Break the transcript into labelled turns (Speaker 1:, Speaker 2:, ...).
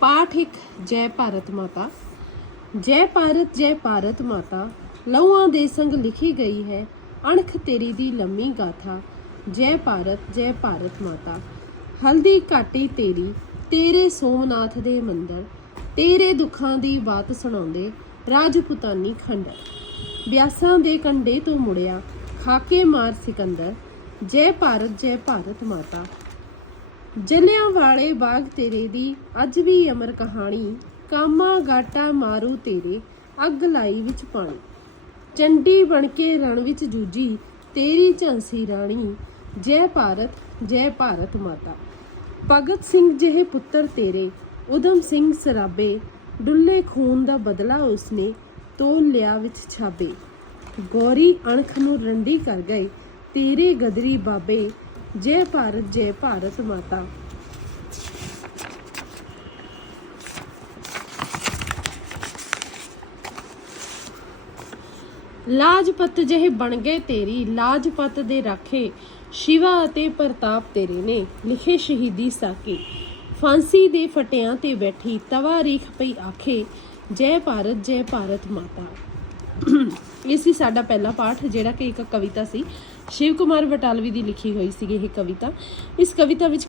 Speaker 1: ਪਾਠ ਇੱਕ ਜੈ ਭਾਰਤ ਮਾਤਾ ਜੈ ਭਾਰਤ ਜੈ ਭਾਰਤ ਮਾਤਾ ਲਹੂਆਂ ਦੇ ਸੰਗ ਲਿਖੀ ਗਈ ਹੈ ਅਣਖ ਤੇਰੀ ਦੀ ਲੰਮੀ ਗਾਥਾ ਜੈ ਭਾਰਤ ਜੈ ਭਾਰਤ ਮਾਤਾ ਹਲਦੀ ਘਾਟੀ ਤੇਰੀ ਤੇਰੇ ਸੋਮਨਾਥ ਦੇ ਮੰਦਰ ਤੇਰੇ ਦੁੱਖਾਂ ਦੀ ਬਾਤ ਸੁਣਾਉਂਦੇ ਰਾਜਪੂਤਾਨੀ ਖੰਡਰ। ਬਿਆਸਾਂ ਦੇ ਕੰਡੇ ਤੋਂ ਮੁੜਿਆ, ਖਾਕੇ ਮਾਰ ਸਿਕੰਦਰ। ਜੈ ਭਾਰਤ ਜੈ ਭਾਰਤ ਮਾਤਾ। ਜਲਿਆਂ ਵਾਲੇ ਬਾਗ ਤੇਰੇ ਦੀ, ਅੱਜ ਵੀ ਅਮਰ ਕਹਾਣੀ। ਕਾਮਾ ਗਾਟਾ ਮਾਰੂ ਤੇਰੇ, ਅੱਗ ਲਾਈ ਵਿੱਚ ਪਾਣੀ। ਚੰਡੀ ਬਣ ਕੇ ਰਣ ਵਿੱਚ ਜੂਜੀ ਤੇਰੀ ਝਾਂਸੀ ਰਾਣੀ। ਜੈ ਭਾਰਤ ਜੈ ਭਾਰਤ ਮਾਤਾ। ਭਗਤ ਸਿੰਘ ਜਿਹੇ ਪੁੱਤਰ ਤੇਰੇ, ਉਦਮ ਸਿੰਘ ਸਰਾਬੇ। ਡੁੱਲੇ ਖੂਨ ਦਾ ਬਦਲਾ ਉਸਨੇ ਤੋਲ ਲਿਆ ਵਿੱਚ ਛਾਬੇ। ਗੌਰੀ ਅਣਖ ਨੂੰ ਰੰਡੀ ਕਰ ਗਏ, ਤੇਰੇ ਗਦਰੀ ਬਾਬੇ। ਜੈ ਭਾਰਤ ਜੈ ਭਾਰਤ ਮਾਤਾ। ਲਾਜਪਤ ਜਿਹੇ ਬਣ ਗਏ ਤੇਰੀ, ਲਾਜਪਤ ਦੇ ਰਾਖੇ ਸ਼ਿਵਾ ਅਤੇ ਪ੍ਰਤਾਪ ਤੇਰੇ ਨੇ, ਲਿਖੇ ਸ਼ਹੀਦੀ ਸਾਕੀ। ਫਾਂਸੀ ਦੇ ਫਟਿਆਂ ਤੇ ਬੈਠੀ ਤਵਾ ਰੀਖ ਪਈ ਆਖੇ, ਜੈ ਭਾਰਤ ਜੈ ਭਾਰਤ ਮਾਤਾ। ਇਹ ਸੀ ਸਾਡਾ ਪਹਿਲਾ ਪਾਠ, ਜਿਹੜਾ ਕਿ ਇੱਕ ਕਵਿਤਾ ਸੀ। ਸ਼ਿਵ ਕੁਮਾਰ ਬਟਾਲਵੀ ਦੀ ਲਿਖੀ ਹੋਈ ਸੀ ਇਹ ਕਵਿਤਾ। ਇਸ ਕਵਿਤਾ ਵਿੱਚ